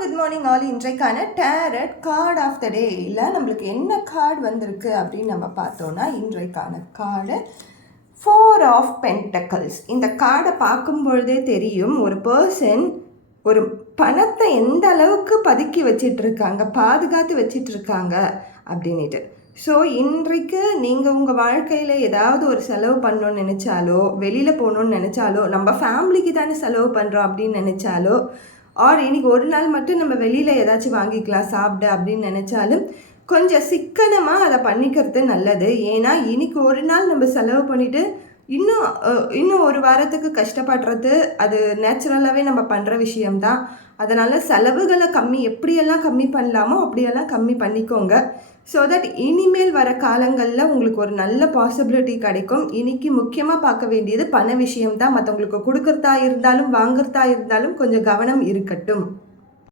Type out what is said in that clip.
Good morning all. இன்றைக்கான tarot card of the டே இல்லை நம்மளுக்கு என்ன கார்டு வந்திருக்கு அப்படின்னு நம்ம பார்த்தோன்னா இன்றைக்கான கார்டு 4 ஆஃப் பென்டக்கல்ஸ். இந்த கார்டை பார்க்கும் பொழுதே தெரியும் ஒரு பர்சன் ஒரு பணத்தை எந்த அளவுக்கு பதுக்கி வச்சிட்ருக்காங்க, பாதுகாத்து வச்சிட்ருக்காங்க அப்படின்ட்டு. ஸோ இன்றைக்கு நீங்கள் உங்கள் வாழ்க்கையில் ஏதாவது ஒரு செலவு பண்ணணுன்னு நினச்சாலோ, வெளியில் போகணுன்னு நினச்சாலோ, நம்ம ஃபேமிலிக்கு தானே செலவு பண்ணுறோம் அப்படின்னு நினச்சாலோ, ஆர் இன்றைக்கி ஒரு நாள் மட்டும் நம்ம வெளியில் ஏதாச்சும் வாங்கிக்கலாம் சாப்பிட அப்படின்னு நினச்சாலும் கொஞ்சம் சிக்கனமாக அதை பண்ணிக்கிறது நல்லது. ஏன்னா இன்றைக்கி ஒரு நாள் நம்ம செலவு பண்ணிவிட்டு இன்னும் ஒரு வாரத்துக்கு கஷ்டப்படுறது அது நேச்சுரலாகவே நம்ம பண்ணுற விஷயம்தான். அதனால் செலவுகளை எப்படியெல்லாம் கம்மி பண்ணலாமோ அப்படியெல்லாம் கம்மி பண்ணிக்கோங்க. ஸோ தட் இனிமேல் வர காலங்களில் உங்களுக்கு ஒரு நல்ல பாசிபிலிட்டி கிடைக்கும். இன்றைக்கி முக்கியமாக பார்க்க வேண்டியது பண விஷயம்தான். மற்றவங்களுக்கு கொடுக்கறதா இருந்தாலும் வாங்குறதா இருந்தாலும் கொஞ்சம் கவனம் இருக்கட்டும்.